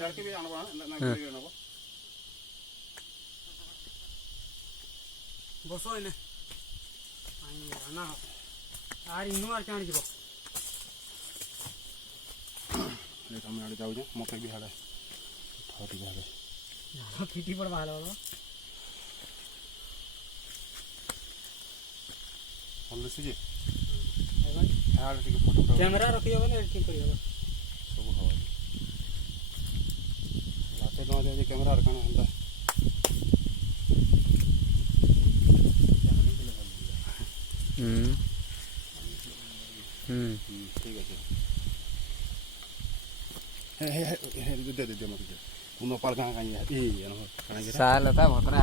लड़के भी आना पड़ा ना गिरे ना बसो इने ना आर इनु आर चाणी जीवो ये हम आड़े जाऊ जे मके भी हाड़े थोड़ी हाड़े खिटी पर बाहर वाला हल्ले से जे भाई हाड़े के फोटो कैमरा रखियो बने ठीक करियो सब हो लाते न जे कैमरा रखना हंदा ठीक है हे दे मत के उनो पाल कहां कहां ये ना कहां साल था भतरा